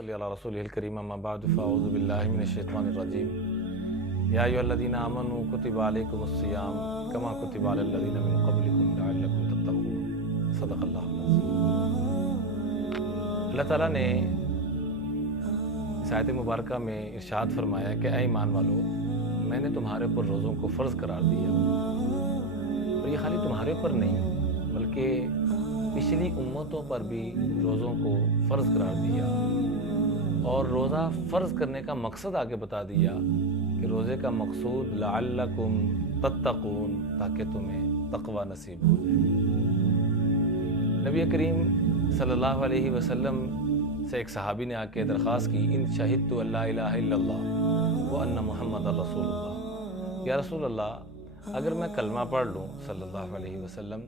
صلی علی رسولہ الکریم اما بعد فاعوذ باللہ من الشیطان الرجیم یا ایھا الذین آمنوا کتب علیکم الصیام کما کتب علی الذین من قبلکم لعلکم تتقون صدق اللہ العظیم۔ اللہ تعالیٰ نے اس آیت مبارکہ میں ارشاد فرمایا کہ اے ایمان والو، میں نے تمہارے پر روزوں کو فرض قرار دیا، اور یہ خالی تمہارے پر نہیں بلکہ پچھلی امتوں پر بھی روزوں کو فرض قرار دیا، اور روزہ فرض کرنے کا مقصد آگے بتا دیا کہ روزے کا مقصود لعلکم تتقون، تاکہ تمہیں تقوی نصیب ہو جائے۔ نبی کریم صلی اللہ علیہ وسلم سے ایک صحابی نے آ کے درخواست کی، ان شہدت ان لا الہ الا اللہ وان محمد رسول اللہ، یا رسول اللہ اگر میں کلمہ پڑھ لوں صلی اللہ علیہ وسلم،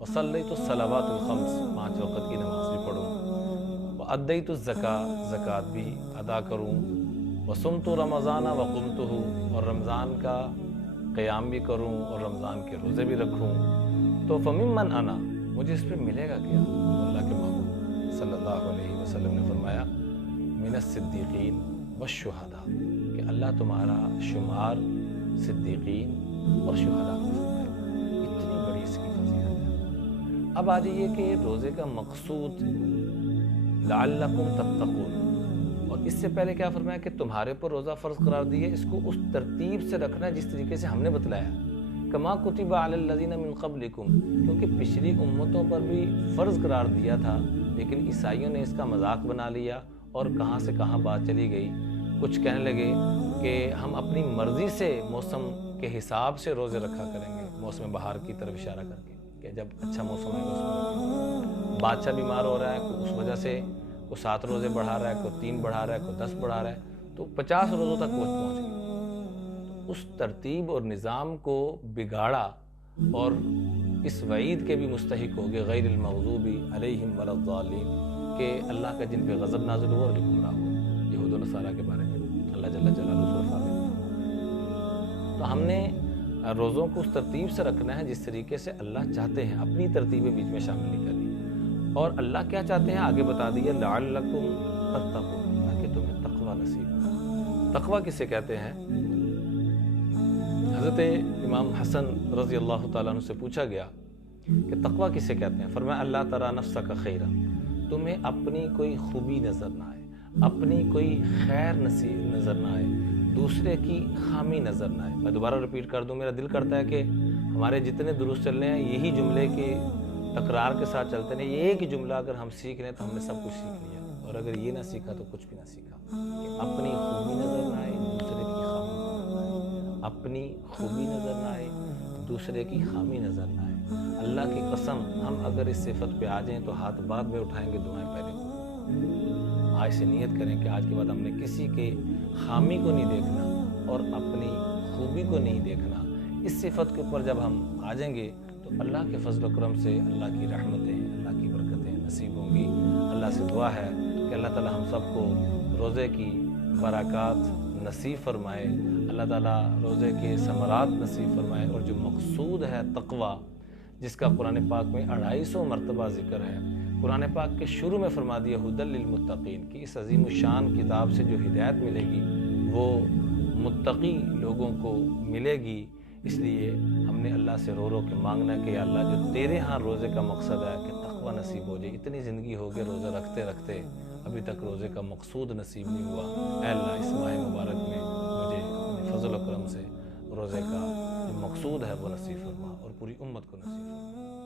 وصلیت الصلوات الخمس، 5 وقت کی نماز بھی پڑھوں، وادیت الزکاۃ، زکوٰۃ بھی ادا کروں، وصمت رمضان وقمتہ، اور رمضان کا قیام بھی کروں اور رمضان کے روزے بھی رکھوں، تو فممن انا، مجھے اس پہ ملے گا کیا؟ اللہ کے محبوب صلی اللہ علیہ وسلم نے فرمایا من الصدیقین والشہداء، کہ اللہ تمہارا شمار صدیقین اور شہداء میں فرمائے۔ اتنی بڑی اس کی فضیلت ہے۔ اب آ جائیے کہ روزے کا مقصود لعلکم تتقون، اور اس سے پہلے کیا فرمایا کہ تمہارے پر روزہ فرض قرار دیا، اس کو اس ترتیب سے رکھنا ہے جس طریقے سے ہم نے بتلایا، کما کتب علی الذین من قبلکم، کیونکہ پچھلی امتوں پر بھی فرض قرار دیا تھا، لیکن عیسائیوں نے اس کا مذاق بنا لیا اور کہاں سے کہاں بات چلی گئی۔ کچھ کہنے لگے کہ ہم اپنی مرضی سے موسم کے حساب سے روزے رکھا کریں گے، موسم بہار کی طرف اشارہ کر کے کہ جب اچھا موسم ہے اس میں بادشاہ بیمار ہو رہا ہے، اس وجہ سے کوئی 7 روزے بڑھا رہا ہے، کوئی 3 بڑھا رہا ہے، کوئی 10 بڑھا رہا ہے، تو 50 روزوں تک وہ پہنچ گئی۔ اس ترتیب اور نظام کو بگاڑا اور اس وعید کے بھی مستحق ہو گئے غیر المغضوب علیہم ولا الضالین، کہ اللہ کا جن پہ غضب نازل ہوا اور جو گمراہ ہوئے، یہود و نصارہ کے بارے میں اللہ جل جلالہ سورہ فاتر میں۔ تو ہم نے روزوں کو اس ترتیب سے رکھنا ہے جس طریقے سے اللہ چاہتے ہیں، اپنی ترتیبیں بیچ میں شامل نہیں کرنی، اور اللہ کیا چاہتے ہیں آگے بتا دیا لعلکم تتقون، تاکہ تمہیں تقوی نصیب ہو۔ تقوی کسے کہتے ہیں؟ حضرت امام حسن رضی اللہ تعالیٰ عنہ سے پوچھا گیا کہ تقوی کسے کہتے ہیں؟ فرمایا اللہ تری نفسک خیرا، تمہیں اپنی کوئی خوبی نظر نہ آئے، اپنی کوئی خیر نصیب نظر نہ آئے، دوسرے کی خامی نظر نہ آئے۔ میں دوبارہ ریپیٹ کر دوں، میرا دل کرتا ہے کہ ہمارے جتنے دروس چل رہے ہیں یہی جملے کے تکرار کے ساتھ چلتے ہیں، یہ ایک جملہ اگر ہم سیکھ لیں تو ہم نے سب کچھ سیکھ لیا، اور اگر یہ نہ سیکھا تو کچھ بھی نہ سیکھا، کہ اپنی خوبی نظر نہ آئے، دوسرے کی خامی نظر نہ آئے، اپنی خوبی نظر نہ آئے، دوسرے کی خامی نظر نہ آئے۔ اللہ کی قسم ہم اگر اس صفت پہ آ جائیں تو ہاتھ بعد میں اٹھائیں گے، دعائیں پہلے۔ آج سے نیت کریں کہ آج کے بعد ہم نے کسی کے خامی کو نہیں دیکھنا اور اپنی خوبی کو نہیں دیکھنا۔ اس صفت کے اوپر جب ہم آ جائیں گے تو اللہ کے فضل و کرم سے اللہ کی رحمتیں، اللہ کی برکتیں نصیب ہوں گی۔ اللہ سے دعا ہے کہ اللہ تعالی ہم سب کو روزے کی برکات نصیب فرمائے، اللہ تعالیٰ روزے کے ثمرات نصیب فرمائے، اور جو مقصود ہے تقوی، جس کا قرآن پاک میں 250 مرتبہ ذکر ہے، قرآن پاک کے شروع میں فرما دیا ھدی للمتقین، کہ اس عظیم الشان کتاب سے جو ہدایت ملے گی وہ متقی لوگوں کو ملے گی۔ اس لیے ہم نے اللہ سے رو رو کے مانگنا ہے کہ یا اللہ جو تیرے ہاں روزے کا مقصد ہے کہ تقوی نصیب ہو جائے۔ اتنی زندگی ہو گئی روزہ رکھتے رکھتے ابھی تک روزے کا مقصود نصیب نہیں ہوا، اے اللہ اس ماہ مبارک میں مجھے اپنے فضل و کرم سے روزے کا جو مقصود ہے وہ نصیب فرما اور پوری امت کو نصیب فرما۔